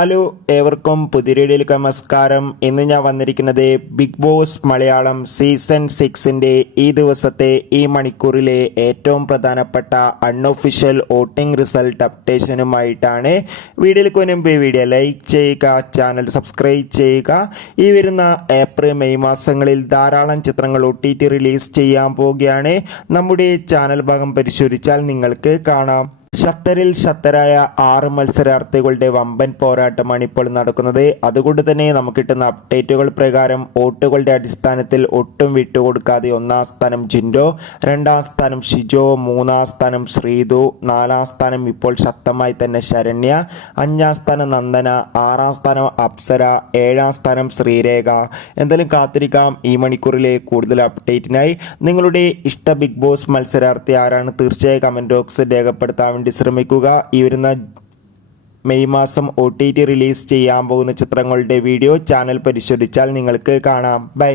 Hello ഏവർക്കും പുതിയ വീഡിയോയിലേക്ക് നമസ്കാരം. ഇന്ന് ഞാൻ വന്നിരിക്കുന്നത് ബിഗ് ബോസ് മലയാളം സീസൺ 6ൻ്റെ ഈ ദിവസത്തെ ഈ മണിക്കൂറിലെ ഏറ്റവും പ്രധാനപ്പെട്ട അൺഒഫീഷ്യൽ വോട്ടിംഗ് റിസൾട്ട് അപ്ഡേഷനുമായിട്ടാണ്. വീഡിയോയിലേക്ക് മുൻപ് വീഡിയോ ലൈക്ക് ചെയ്യുക, ചാനൽ സബ്സ്ക്രൈബ് ചെയ്യുക. ഈ വരുന്ന ഏപ്രിൽ മെയ് മാസങ്ങളിൽ ധാരാളം ചിത്രങ്ങൾ OTT റിലീസ് ചെയ്യാൻ പോവുകയാണ്. നമ്മുടെ ചാനൽ ഭാഗം പരിശോധിച്ചാൽ നിങ്ങൾക്ക് കാണാം. ശക്തരിൽ ശക്തരായ 6 മത്സരാർത്ഥികളുടെ വമ്പൻ പോരാട്ടമാണ് ഇപ്പോൾ നടക്കുന്നത്. അതുകൊണ്ട് തന്നെ നമുക്ക് കിട്ടുന്ന അപ്ഡേറ്റുകൾ പ്രകാരം വോട്ടുകളുടെ അടിസ്ഥാനത്തിൽ ഒട്ടും വിട്ടുകൊടുക്കാതെ 1ാം സ്ഥാനം ജിൻഡോ, 2ാം സ്ഥാനം ഷിജോ, 3ാം സ്ഥാനം ശ്രീതു, 4ാം സ്ഥാനം ഇപ്പോൾ ശക്തമായി തന്നെ ശരണ്യ, 5ാം സ്ഥാനം നന്ദന, 6ാം സ്ഥാനം അപ്സര, 7ാം സ്ഥാനം ശ്രീരേഖ. എന്തായാലും കാത്തിരിക്കാം ഈ മണിക്കൂറിലെ കൂടുതൽ അപ്ഡേറ്റിനായി. നിങ്ങളുടെ ഇഷ്ട ബിഗ് ബോസ് മത്സരാർത്ഥി ആരാണ്? തീർച്ചയായും കമൻറ്റ് ബോക്സിൽ രേഖപ്പെടുത്താൻ ശ്രമിക്കുക. ഈ വരുന്ന മെയ് മാസം OTT റിലീസ് ചെയ്യാൻ പോകുന്ന ചിത്രങ്ങളുടെ വീഡിയോ ചാനൽ പരിശോധിച്ചാൽ നിങ്ങൾക്ക് കാണാം. ബൈ.